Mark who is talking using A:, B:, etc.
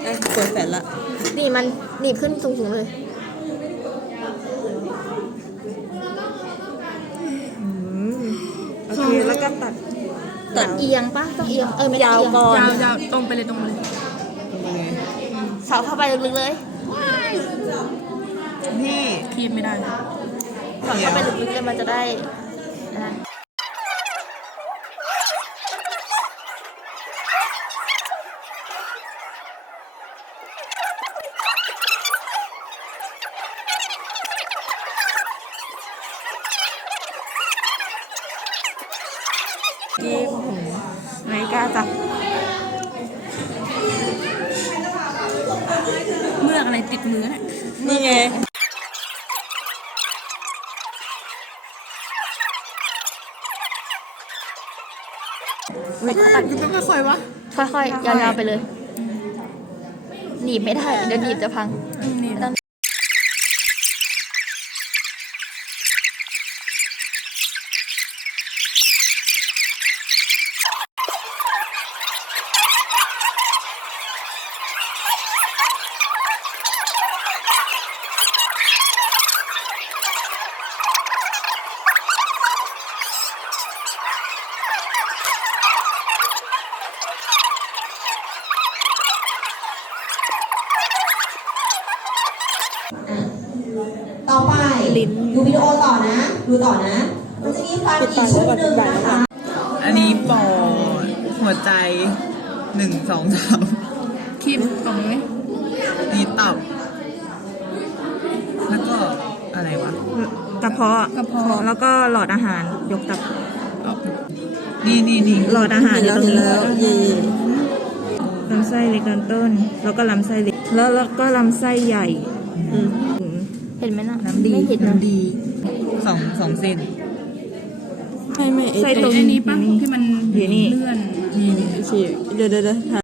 A: เปิดแฟลชละ
B: นี่มันหนีบขึ้นสูงๆเลย
A: โอเคแล้วก็ตัด
B: ตัดเอียงปะต้องเอียงไม่
A: ยาวก่อน
C: ยาวตรงไปเลยตรงเลย
A: ยังไง
B: เสาเข้าไปลึกๆเลย
A: นี่
C: คีบไม่ได้
B: เสาเข้าไปลึกๆเลยมันจะได้อ่ะ
A: กี้ผมไม่กล้าจับ
C: เมือกอะไรติดมือเนี่ย
A: นี่ไงตัดก็ค่อยๆวะ
B: ค่อยๆ ยาวๆไปเลย หนีบไม่ได้ เดี๋ยวหนีบจะพัง
C: นี่
D: ต่อไปดูวิดีโอต่อนะ ดูต่อนะ มันจะมีฟันอีกชุดหนึ่งนะคะ
A: อันนี้ปอดหัวใจ1 2 3
C: คีบตรงนี้
A: นี่ตับแล้วก็อะไรวะ
E: กระเพาะแล้วก็หลอดอาหารยกตับ
A: นี่
E: หลอดอาหารอยู่ตรงนี้
A: เย่
E: ลำไส้เล็กลำต้น แล้วก็ลำไส้เล็กแล้วก็ลำไส้ใหญ่
B: เห็นไหมนะ
E: น้ำดี
B: ไม่เห็นนะ
E: น้ำดี
A: สองเส้น
E: ไส้ตรง
C: ไอ้นี้ปะที่มัน
E: อยู่นี่
C: เลื่อน
A: นี่เดี๋ยว